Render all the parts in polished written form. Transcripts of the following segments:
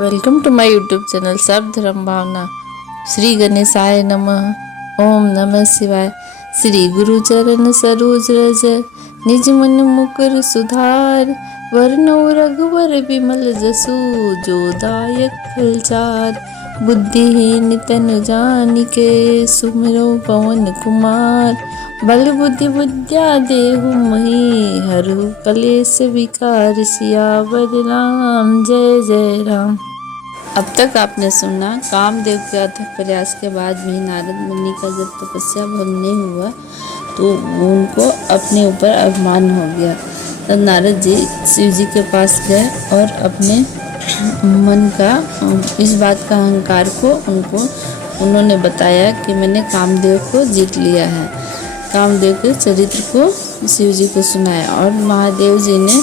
Welcome to my YouTube channel Sarv Dharm Bhavna. Shri गणेशाय नमः। ओम नमः शिवाय। श्री गुरु चरण सरोज रज निज मन मुकुर सुधार, वरनौ रघुवर विमल जसु, जो दायक फलचार। बुद्धिहीन तनु जानिके, सुमिरौ पवन कुमार। बल बुद्धि विद्या देहु मोहि, हरहु कलेश विकार। सियावर राम जय जय राम। अब तक आपने सुना कामदेव के अथक प्रयास के बाद भी नारद मुनि का जब तपस्या भंग नहीं हुआ तो उनको अपने ऊपर अभिमान हो गया। तब नारद जी शिव जी के पास गए और अपने मन का इस बात का अहंकार को उन्होंने बताया कि मैंने कामदेव को जीत लिया है। कामदेव के चरित्र को शिव जी को सुनाया और महादेव जी ने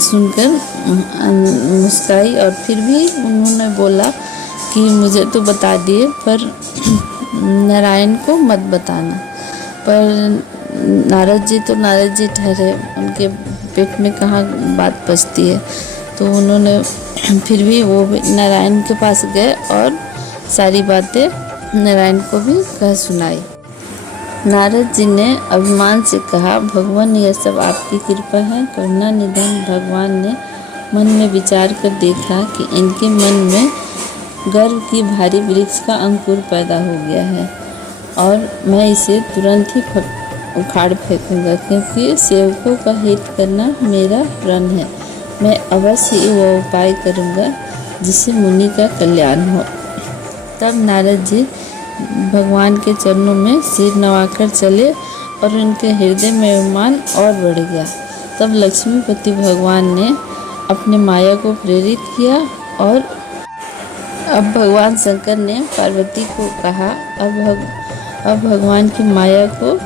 सुनकर मुस्काई और फिर भी उन्होंने बोला कि मुझे तो बता दिए पर नारायण को मत बताना। पर नारद जी ठहरे, उनके पेट में कहाँ बात पचती है। तो उन्होंने फिर भी वो नारायण के पास गए और सारी बातें नारायण को भी कह सुनाई। नारद जी ने अभिमान से कहा, भगवान यह सब आपकी कृपा है। करुणा निधान भगवान ने मन में विचार कर देखा कि इनके मन में गर्व की भारी वृक्ष का अंकुर पैदा हो गया है और मैं इसे तुरंत ही उखाड़ फेंकूंगा, क्योंकि सेवकों का हित करना मेरा प्रण है। मैं अवश्य ही वह उपाय करूंगा जिससे मुनि का कल्याण हो। तब नारद जी भगवान के चरणों में सिर नवाकर चले और उनके हृदय में अभिमान और बढ़ गया। तब लक्ष्मीपति भगवान ने अपने माया को प्रेरित किया और अब भगवान शंकर ने पार्वती को कहा, अब भगवान की माया को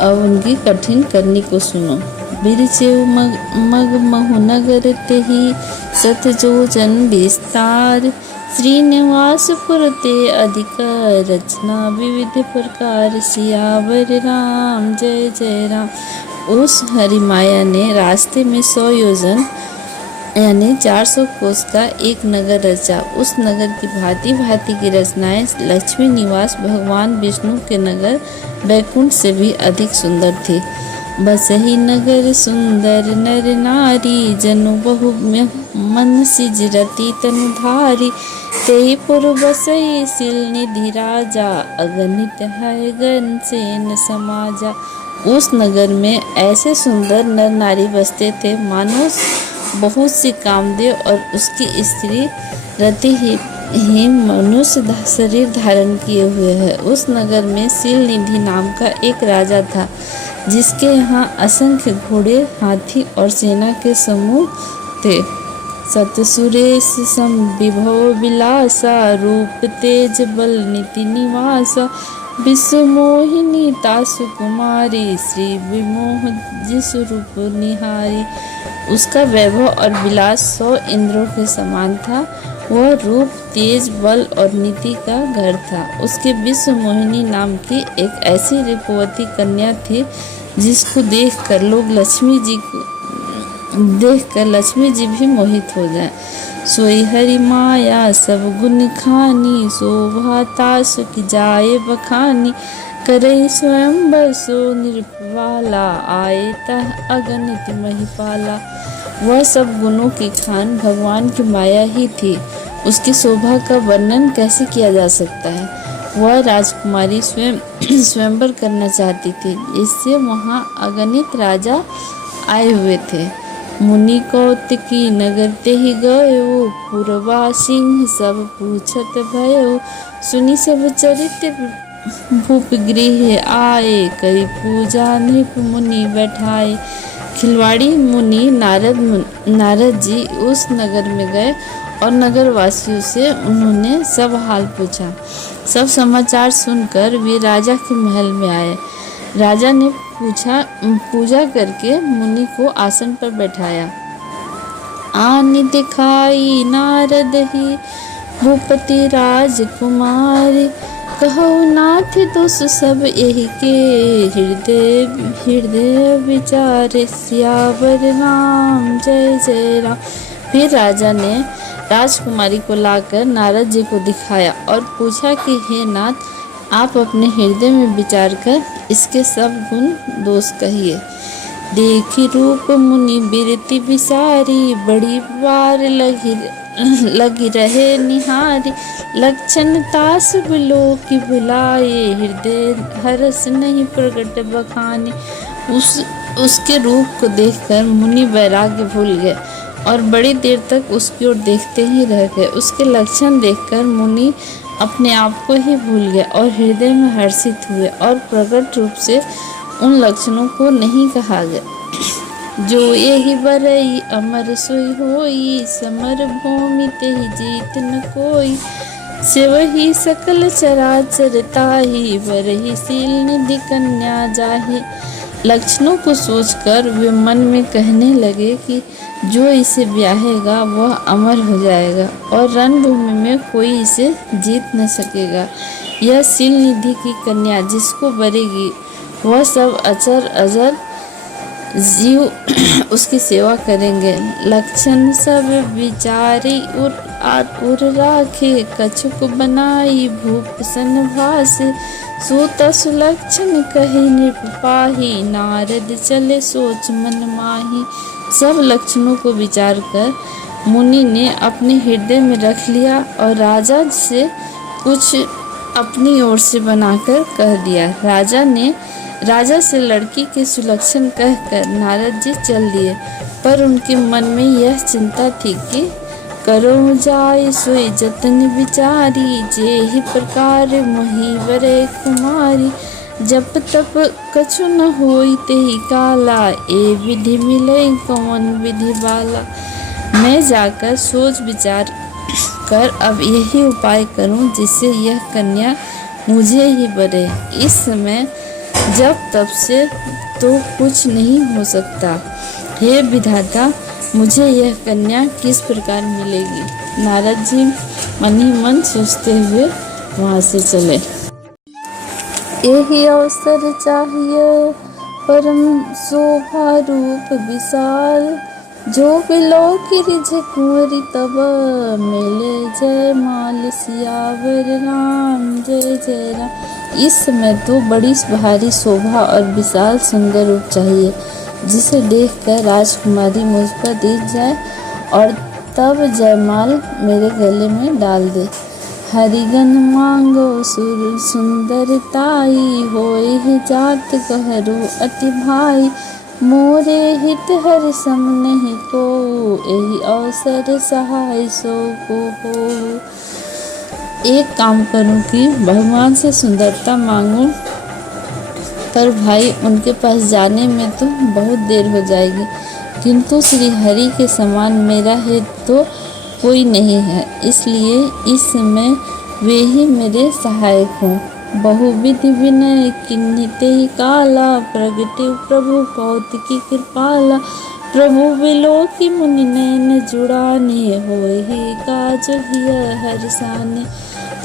अब उनकी कठिन करनी को सुनो। बिरचेउ मग महु नगर तेहि, सत जोजन विस्तार। श्रीनिवास पुरते अधिक, रचना विविध प्रकार। सियावर राम जय जय राम। उस हरि माया ने रास्ते में 100 योजन यानी 400 कोस का एक नगर रचा। उस नगर की भांति भांति की रचनाएं लक्ष्मी निवास भगवान विष्णु के नगर वैकुंठ से भी अधिक सुंदर थी। बस ही नगर सुंदर नर नारी, जनु बहु मन सिजरती तनुधारी। तेहि पुर बसई सिल निधि राजा, अगणित है गण सेन समाजा। उस नगर में ऐसे सुंदर नर नारी बसते थे मानो बहुत सी कामदेव और उसकी स्त्री रति ही मनुष्य शरीर धारण किए हुए है। उस नगर में सिल निधि नाम का एक राजा था, जिसके यहाँ असंख्य घोड़े, हाथी और सेना के समूह थे। सतसुरेश सम विभव विलासा, रूप तेज बल नीति निवासा। विश्व मोहिनी तासु कुमारी, श्री विमोह जिस रूप निहारी। उसका वैभव और विलास 100 इंद्रों के समान था। वह रूप, तेज, बल और नीति का घर था। उसके विश्व मोहिनी नाम की एक ऐसी रूपवती कन्या थी जिसको देखकर लक्ष्मी जी भी मोहित हो जाए। सोई हरि माया सब गुण खानी, शोभा तासु की जाए बखानी। करई स्वयं सो निरपवाला, आए तह अगणित महिपाला। वह सब गुणों की खान भगवान की माया ही थी। उसकी शोभा का वर्णन कैसे किया जा सकता है। वह राजकुमारी स्वयंवर करना चाहती थी, इससे वहाँ अगणित राजा आए हुए थे। मुनि कौतिकी नगर तेहि गयो, पुरवा सिंह सब पूछत भयो। सुनी सब चरित्र भूप गृह आए, कई पूजा नृप मुनि बैठाए। खिलवाड़ी मुनि नारद जी उस नगर में गए और नगर वासियों से उन्होंने सब हाल पूछा। सब समाचार सुनकर वे राजा के महल में आए। राजा ने पूजा करके मुनि को आसन पर बैठाया। आनि दिखाई नारद ही भूपति राजकुमारी, कहु नाथ दोष सब यही के, हृदय विचार। सियावर राम जय जय राम। फिर राजा ने राजकुमारी को लाकर नारद जी को दिखाया और पूछा कि हे नाथ, आप अपने हृदय में विचार कर इसके सब गुण दोष कहिए। देखी रूप मुनि बिरति विसारी, बड़ी बार लगी रहे निहारी। लक्षण तास बिलो की बुलाए, हृदय हरस नहीं प्रकट बखाने। उसके रूप को देखकर मुनि वैराग्य भूल गए और बड़ी देर तक उसकी ओर देखते ही रह गए। उसके लक्षण देखकर मुनि अपने आप को ही भूल गए और हृदय में हर्षित हुए और प्रकट रूप से उन लक्षणों को नहीं कहा गया। जो यही बरई अमर सोई होई, समर भूमि तेहि जीत न कोई। से वही सकल चराचर ताहि, वरहि शील निधि कन्या जाहि। लक्षणों को सोचकर वे मन में कहने लगे कि जो इसे ब्याहेगा वह अमर हो जाएगा और रणभूमि में कोई इसे जीत न सकेगा। यह शील निधि की कन्या जिसको बरेगी वह सब अचर अजर जीव उसकी सेवा करेंगे। लक्षण सब विचारी उर राखे, कछुक बनाई भूप सन भासे। सूत सुलक्षण कही नृप पाही, नारद चले सोच मन माही। सब लक्षणों को विचार कर मुनि ने अपने हृदय में रख लिया और राजा से कुछ अपनी ओर से बनाकर कह दिया। राजा से लड़की के सुलक्षण कहकर नारद जी चल दिए, पर उनके मन में यह चिंता थी कि करो जाय सोई जतन विचारी, जे ही प्रकार मोहि वरै कुमारी। जप तप कछु न होई तेहि काला, ए विधि मिले कौन विधि बाला। मैं जाकर सोच विचार कर अब यही उपाय करूं जिससे यह कन्या मुझे ही बरे। इस समय जब तब से तो कुछ नहीं हो सकता। हे विधाता, मुझे यह कन्या किस प्रकार मिलेगी। नारद जी मन ही मन सोचते हुए वहाँ से चले। यही अवसर चाहिए परम शोभा रूप विशाल, जो बिलो गिरिज कुंवरी तब, मेले जय माल सियावर राम जय जय राम। इस समय तो बड़ी भारी शोभा और विशाल सुंदर रूप चाहिए जिसे देखकर राजकुमारी मुझ पर रीझ जाए और तब जयमाल मेरे गले में डाल दे। हरिगन मांगो सुर सुंदरताई, होए ही जात कहरु अति भाई। मोरे हित हर सम नहीं को, यही अवसर सहाय सो को हो। एक काम करूं कि भगवान से सुंदरता मांगूं, पर भाई उनके पास जाने में तो बहुत देर हो जाएगी, किंतु श्री हरि के समान मेरा हित तो कोई नहीं है, इसलिए इस समय वे ही मेरे सहायक हों। बहुविधि विनय किन्हिते ही काला, प्रगटे प्रभु कौतिकी कृपाला। प्रभु बिलो की मुनि नैन जुड़ाने, होए ही काज हिय हर्षाने।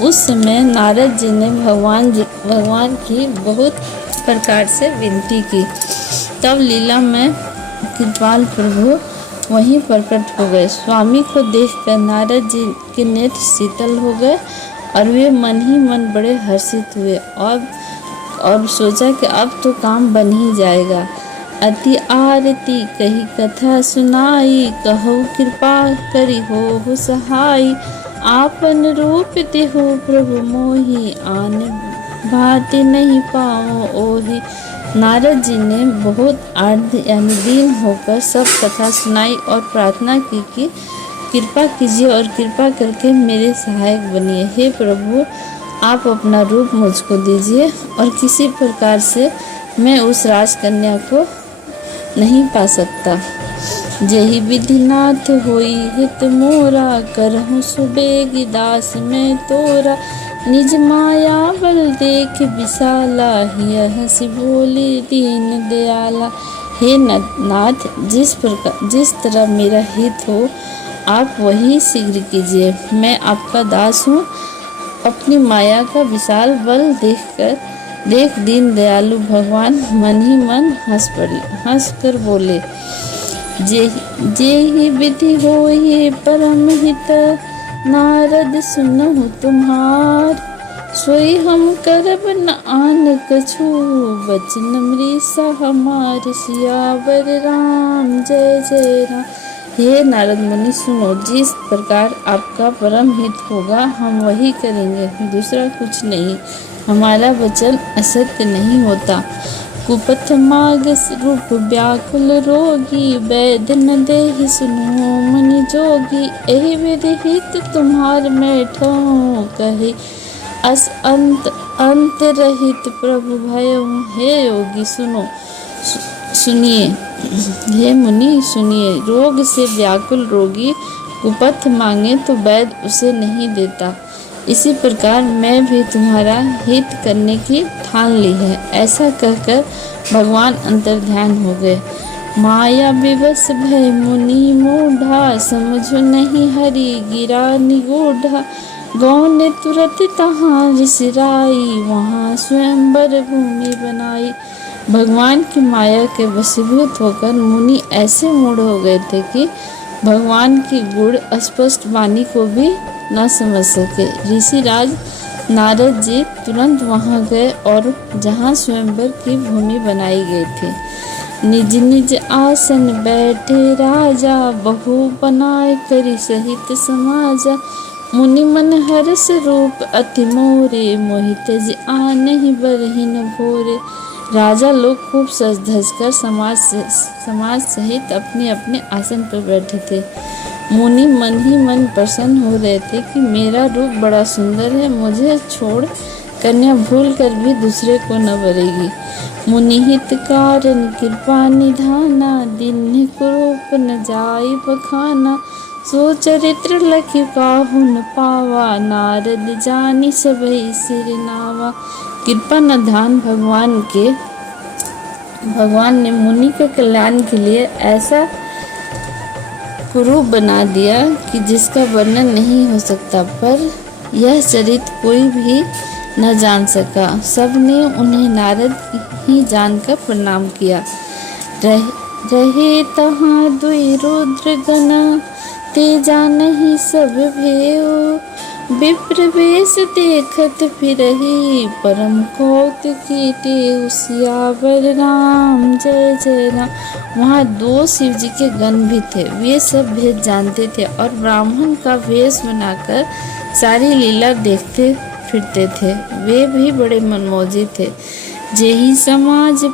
उस समय नारद जी ने भगवान की बहुत प्रकार से विनती की। तब लीला में कृपाल प्रभु वहीं प्रकट हो गए। स्वामी को देखकर नारद जी के नेत्र शीतल हो गए और वे मन ही मन बड़े हर्षित हुए और सोचा कि अब तो काम बन ही जाएगा। अति आरती कही कथा सुनाई, कहो कृपा करी हो सहाय। आपन रूप देहु प्रभु मोहि, आन भांति नहीं पाओ ओहि। नारद जी ने बहुत यानी दीन होकर सब कथा सुनाई और प्रार्थना की कि कृपा कीजिए और कृपा करके मेरे सहायक बनिए। हे प्रभु, आप अपना रूप मुझको दीजिए और किसी प्रकार से मैं उस राजकन्या को नहीं पा सकता। जही विधिनाथ होई हित मोरा, करहूँ सुबेगी दास में तोरा। निज माया बल देख विशाला, हिय हंसी बोली दीन दयाला। हे नाथ, जिस तरह मेरा हित हो आप वही शीघ्र कीजिए। मैं आपका दास हूँ। अपनी माया का विशाल बल देख दीन दयालु भगवान मन ही मन हंस कर बोले, जे ही विधि होहि परम हित, नारद सुनहु तुम्हार। सोई हम करब न आन कछु, वचन मृषा हमार। सियावर राम जय जय राम। हे नारद मुनि सुनो, जिस प्रकार आपका परम हित होगा हम वही करेंगे, दूसरा कुछ नहीं। हमारा वचन असत्य नहीं होता। कुपथ माग रूप व्याकुल रोगी, वैद्य न देहि सुनो मनि जोगी। एहि विधि हित तुम्हार मैं ठहूँ, कही अस अंत रहित प्रभु भयो। हे योगी सुनो, सुनिए, हे मुनि सुनिए। रोग से व्याकुल रोगी कुपथ मांगे तो वैद्य उसे नहीं देता, इसी प्रकार मैं भी तुम्हारा हित करने की ठान ली है। ऐसा कहकर भगवान अंतर्ध्यान हो गए। माया विवश भय मुनि मूढ़ा, समझो नहीं हरि गिरा निगूढ़ा। गौ ने तुरत तहाँ ऋषिराई, वहाँ स्वयंवर भूमि बनाई। भगवान की माया के वशीभूत होकर मुनि ऐसे मूढ़ हो गए थे कि भगवान की गुण स्पष्ट वाणी को भी न समझ सके। ऋषिराज नारद जी तुरंत वहां गए और जहां स्वयंवर की भूमि बनाई गई थी, निज निज आसन बैठे राजा। बहु बनाए करी सहित समाजा। मुनि मन हर्ष रूप अति मोरे, मोहित जी आनहि बरहि न भोरे। राजा लोग खूब सज धज कर समाज सहित अपने अपने आसन पर बैठे थे। मुनि मन ही मन प्रसन्न हो रहे थे कि मेरा रूप बड़ा सुंदर है, मुझे छोड़ कन्या भूल कर भी दूसरे को न वरेगी। मुनि हित कारण कृपा निधाना, दिन कुरूप न जाई बखाना। सो चरित्र लखि काहू न पावा, नारद जानी सबहि सिर नावा। कृपा निधान भगवान ने मुनि के कल्याण के लिए ऐसा कुरूप बना दिया कि जिसका वर्णन नहीं हो सकता, पर यह चरित्र कोई भी न जान सका। सबने उन्हें नारद ही जानकर प्रणाम किया। रहे तहाँ दुई रुद्र गण, ते जानहि सब भयो। विप्र वेश देखत फिरहि, परम कौतुकी तेउ। सियावर राम जय जय राम। वहाँ 2 शिव जी के गण भी थे। वे सब भेद जानते थे और ब्राह्मण का वेश बनाकर सारी लीला देखते फिरते थे। वे भी बड़े मनमौजी थे। जेहि समाज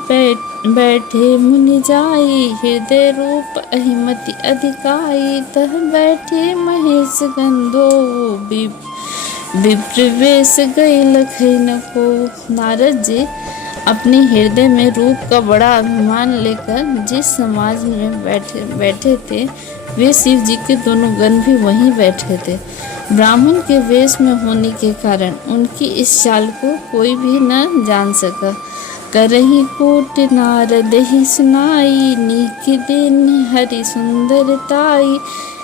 बैठे मुनि जाई, हृदय रूप अहिमति अधिकाई। तह बैठे महेश गंधो, विप्र वेश गए लखई न को। नारद जी अपने हृदय में रूप का बड़ा अभिमान लेकर जिस समाज में बैठे थे, वे शिव जी के दोनों गण भी वहीं बैठे थे। ब्राह्मण के वेश में होने के कारण उनकी इस चाल को कोई भी न जान सका। करहि कोट नारद ही सुनाई, नीक दिन हरि सुंदरताई।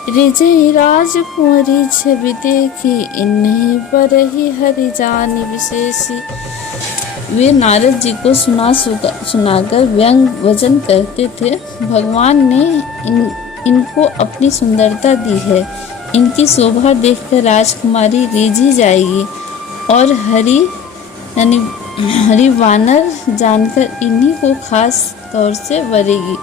रिजई राजकुंवरी छवि देखी, इन्हीं पर ही हरि जानि विशेषी। वे नारद जी को सुनाकर व्यंग वचन करते थे। भगवान ने इनको अपनी सुंदरता दी है, इनकी शोभा देखकर राजकुमारी रिझी जाएगी और हरि वानर जानकर इन्हीं को खास तौर से वरेगी।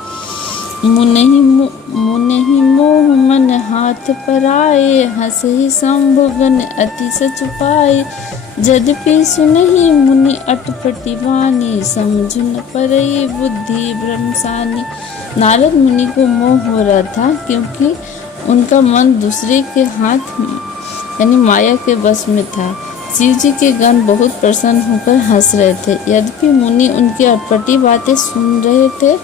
मुनहि मोह मन हाथ पराए, हंसहि शंभुगन अति सच पाए। यद्यपि सुनहि मुनि अटपटी वाणी, समझ न परई बुद्धि भ्रमसानी। नारद मुनि को मोह हो रहा था क्योंकि उनका मन दूसरे के हाथ यानी माया के वश में था। शिव जी के गण बहुत प्रसन्न होकर हंस रहे थे। यद्यपि मुनि उनकी अटपटी बातें सुन रहे थे,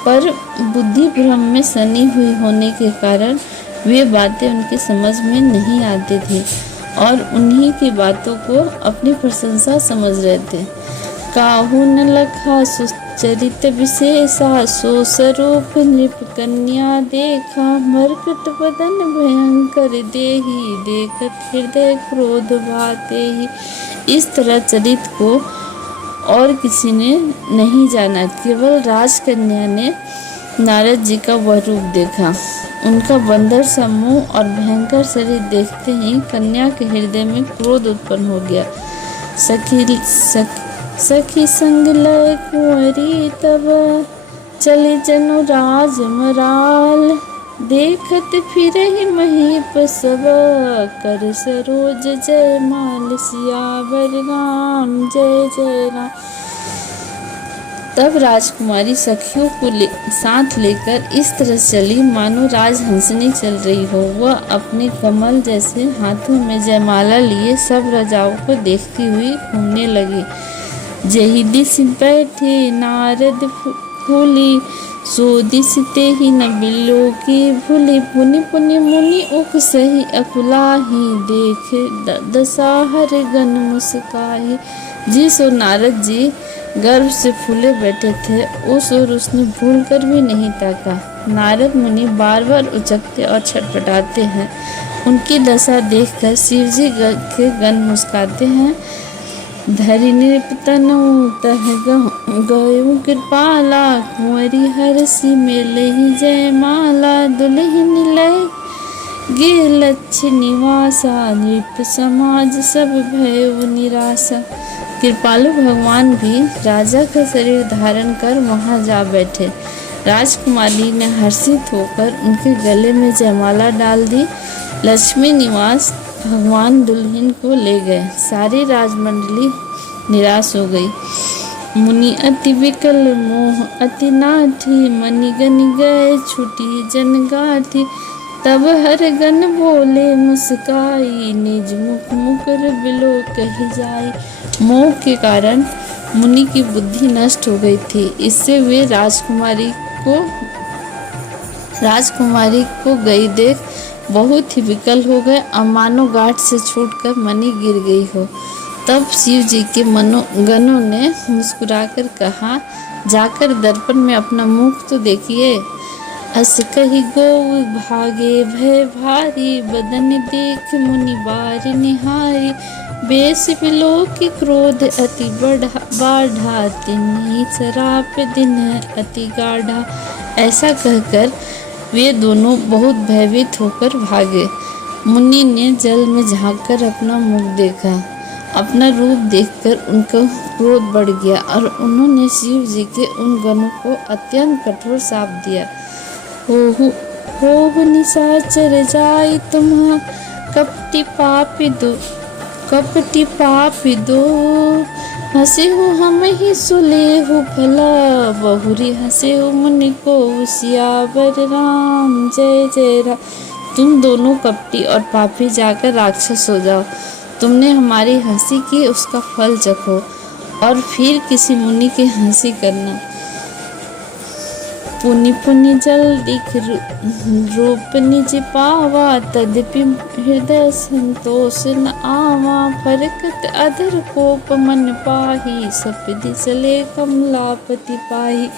पर बुद्धि भ्रम में सनी हुई होने के कारण वे बातें उनकी समझ में नहीं आती थी और उन्हीं की बातों को अपनी प्रशंसा समझ रहे थे। काहू न लखा सुचरित विशेषा, सो स्वरूप नृप कन्या देखा। मरकट बदन भयंकर देही, देखत हृदय क्रोध भाते ही। इस तरह चरित्र को और किसी ने नहीं जाना, केवल राजकन्या ने नारद जी का वह रूप देखा। उनका बंदर सा मुंह और भयंकर शरीर देखते ही कन्या के हृदय में क्रोध उत्पन्न हो गया। सखी संग लय कुंवरी तब चले जनु राज मराल। देखत फिरहि महीप सब कर सरोज जय माल। सियावर राम जय जय राम। तब राजकुमारी सखियों को साथ लेकर इस तरह चली मानो राजहंसनी चल रही हो। वह अपने कमल जैसे हाथों में जयमाला लिए सब राजाओं को देखती हुई घूमने लगी। जही दिस बैठे नारद फूली, सो दिस ते ही न बिलो की भूली। पुनि पुनि मुनि उक सही अकुलाही, देख दसाहर गन मुस्काही। जिस और नारद जी गर्व से फूले बैठे थे, उस और उसने भूल कर भी नहीं ताका। नारद मुनि बार बार उचकते और छटपटाते हैं। उनकी दशा देखकर शिवजी के गण मुस्काते हैं। धरि नृपतनु तह गयो कृपाला, कुंवरी हरसि मेलहि जयमाला। दुलहिन लय गे लक्ष्य निवासा, नृप समाज सब भयो निराशा। कृपालु भगवान भी राजा का शरीर धारण कर वहां जा बैठे। राजकुमारी ने हर्षित होकर उनके गले में जयमाला डाल दी। लक्ष्मी निवास भगवान दुल्हन को ले गए। सारी राजमंडली निराश हो गई। मुनि अति विकल मोह अति नाठी, मणिगण गए छुटी जनगाठी। तब हर गण बोले मुस्काई, निज मुख मुकर बिलो कही जाई। मोह के कारण मुनि की बुद्धि नष्ट हो गई थी। इससे वे राजकुमारी को गई देख बहुत ही विकल हो गए। अमानो गांठ से छूटकर मणि गिर गई हो। तब शिव जी के गणों ने मुस्कुराकर कहा, जाकर दर्पण में अपना मुख तो देखिए। अस कही गो भागे भय भारी, बदन देख मुनि बार निहारी। बेस बिलो की क्रोध अति बाढ़ा, तिन्ही सराप दिन अति गाढ़ा। ऐसा कहकर वे दोनों बहुत भयभीत होकर भागे। मुनि ने जल में झांककर अपना मुख देखा। अपना रूप देखकर उनका क्रोध बढ़ गया और उन्होंने शिव जी के उन गणों को अत्यंत कठोर शाप दिया। हो निशाचर जाई तुम्हा, कपटी पापी दो। हंसे हो हम ही सुले हो भला, बहुरी हंसे हो मुनि को सियावर राम जय जय राम। तुम दोनों कपटी और पापी जाकर राक्षस हो जाओ। तुमने हमारी हंसी की, उसका फल चखो और फिर किसी मुनि की हंसी करना। पुनि पुनि जल दिख रूप निज पावा, तद्यपि हृदय संतोष न आवा। फरकत अधर कोप मन पाही, सपदि चले कमलापति पाही।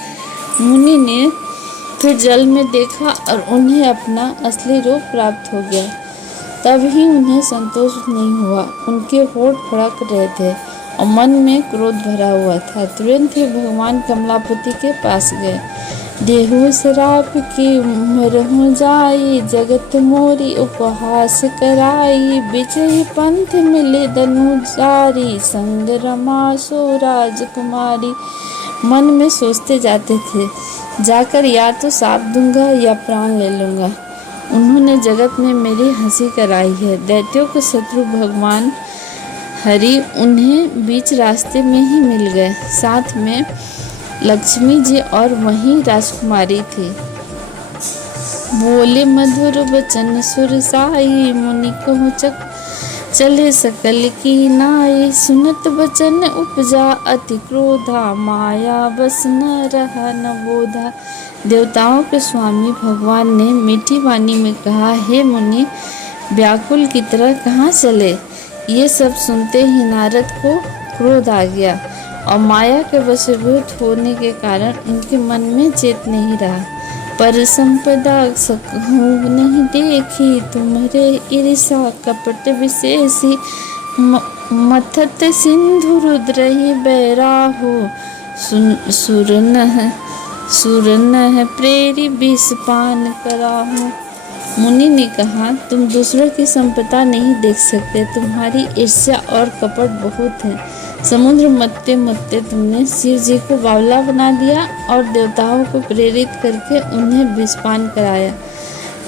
मुनि ने फिर जल में देखा और उन्हें अपना असली रूप प्राप्त हो गया। तब ही उन्हें संतोष नहीं हुआ। उनके होंठ फड़क रहे थे और मन में क्रोध भरा हुआ था। तुरंत ही भगवान कमलापति के पास गए। देहु श्राप की मरहु जाई, जगत मोरी उपहास कराई। बिचहि पंथ मिले धनुजारी, संग रमा सो राजकुमारी। मन में सोचते जाते थे, जाकर या तो साप दूंगा या प्राण ले लूंगा। उन्होंने जगत में मेरी हंसी कराई है। दैत्यों के शत्रु भगवान हरि उन्हें बीच रास्ते में ही मिल गए। साथ में लक्ष्मी जी और वहीं राजकुमारी थी। बोले मधुर वचन सुरसाई, मुनि को चले सकल की नाई। सुनत वचन उपजा अति क्रोधा, माया बस न रहा न बोधा। देवताओं के स्वामी भगवान ने मीठी वाणी में कहा, हे मुनि, व्याकुल की तरह कहाँ चले। ये सब सुनते ही नारद को क्रोध आ गया और माया के वशीभूत होने के कारण उनके मन में चेत नहीं रहा। पर संपदा सकूं नहीं देखी, तुम्हारे ईर्षा कपट विशेषी। मथत सिंधु रुद्र ही बैराहो, सुर नह प्रेरी विष पान कराहूं। मुनि ने कहा, तुम दूसरों की संपदा नहीं देख सकते, तुम्हारी ईर्ष्या और कपट बहुत है। समुद्र मत्ते मत्ते तुमने शिव जी को बावला बना दिया और देवताओं को प्रेरित करके उन्हें विषपान कराया।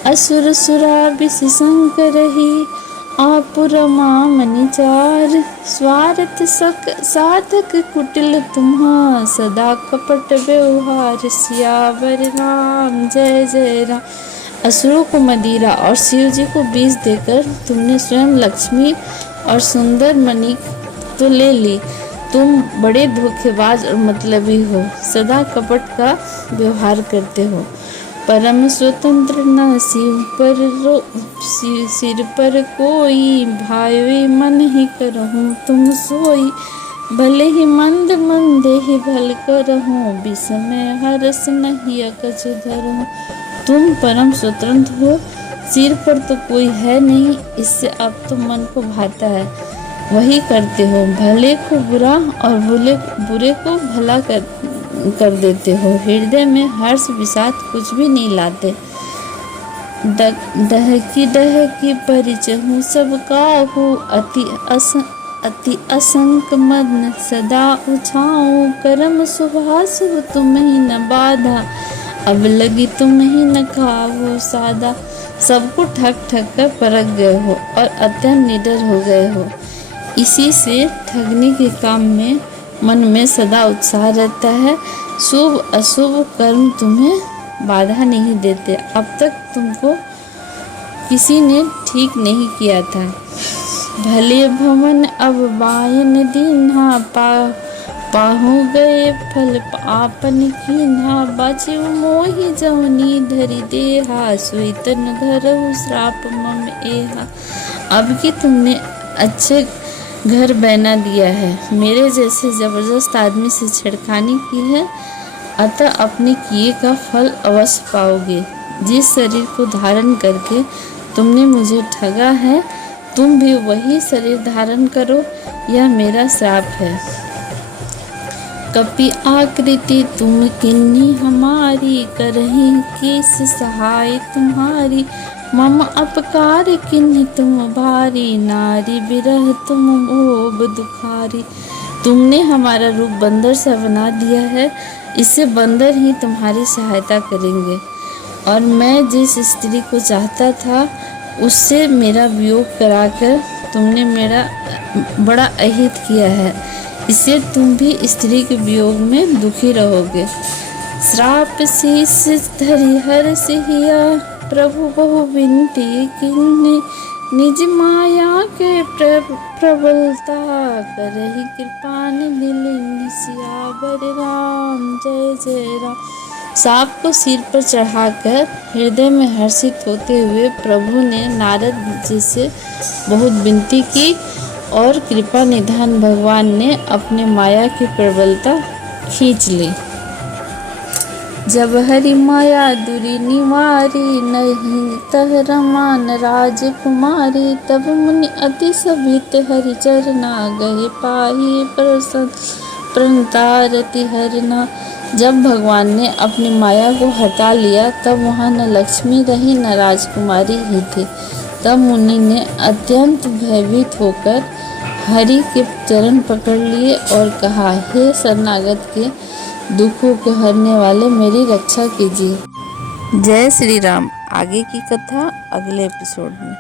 असुर सुरा विष शंकर ही आपुरमा मनिचार, स्वार्थ सक साधक कुटिल तुम्हा, सदा कपट व्यवहार। सियावर राम जय जय राम। असुरों को मदिरा और शिव जी को बीज देकर तुमने स्वयं लक्ष्मी और सुंदर मणि तो ले ली। तुम बड़े धोखेबाज और मतलबी हो, सदा कपट का व्यवहार करते हो। परम स्वतंत्र न सिर पर कोई, भावे मन ही करहूँ तुम सोई। भले ही मंद मंदे ही भल करहूँ, विषमय हरस नहीं कछु धरहूँ। तुम परम स्वतंत्र हो, सिर पर तो कोई है नहीं, इससे अब तो मन को भाता है, वही करते हो। भले को बुरा और बुरे को भला कर देते हो। हृदय में हर्ष विषाद कुछ भी नहीं लाते। डहकी परिचहूँ सब काहू, अति असंक मदन सदा उछाऊँ। करम शुभाशुभ तुम ही न बाधा, अब लगी तुम ही न खाओ सादा। सबको ठग ठग कर परख गए हो और अत्यंत निडर हो गए हो। इसी से ठगने के काम में मन में सदा उत्साह रहता है। शुभ अशुभ कर्म तुम्हें बाधा नहीं देते। अब तक तुमको किसी ने ठीक नहीं किया था। भले भवन अब बायन दीन्हा, पाहु गए फल आपन कीन्हा। बाचे मोहि जवनी धरि देहा, सुइतन धरहु श्राप मम एहा। अब कि तुमने अच्छे घर बना दिया है, मेरे जैसे जबरदस्त आदमी से छेड़खानी की है, अतः अपने किए का फल अवश्य पाओगे। जिस शरीर को धारण करके तुमने मुझे ठगा है, तुम भी वही शरीर धारण करो, यह मेरा श्राप है। कपि आकृति तुम किन्ही हमारी, करही किस सहाय तुम्हारी। मम अपकार किन्ही तुम भारी, नारी बिरह तुम ओब दुखारी। तुमने हमारा रूप बंदर सा बना दिया है, इससे बंदर ही तुम्हारी सहायता करेंगे। और मैं जिस स्त्री को चाहता था, उससे मेरा वियोग कराकर तुमने मेरा बड़ा अहित किया है, इससे तुम भी स्त्री के वियोग में दुखी रहोगे। श्राप शीस धरि हर सिहिया, प्रभु बहु विनती किन्ही। निज माया के प्रबलता, करहि कृपा निधि। सियावर राम जय जय राम। सांप को सिर पर चढ़ाकर हृदय में हर्षित होते हुए प्रभु ने नारद जी से बहुत विनती की और कृपा निधान भगवान ने अपने माया की प्रबलता खींच ली। जब हरि माया दुरी निवारी, नहीं तह रमान राजकुमारी। तब मुनि अति सभित हरि चरना, गए पाही प्रणतारति हरना। जब भगवान ने अपनी माया को हटा लिया, तब वहाँ न लक्ष्मी रही न राजकुमारी ही थी। तब मुनि ने अत्यंत भयभीत होकर हरि के चरण पकड़ लिए और कहा, हे शरणागत के दुखों को हरने वाले, मेरी रक्षा कीजिए। जय श्री राम। आगे की कथा अगले एपिसोड में।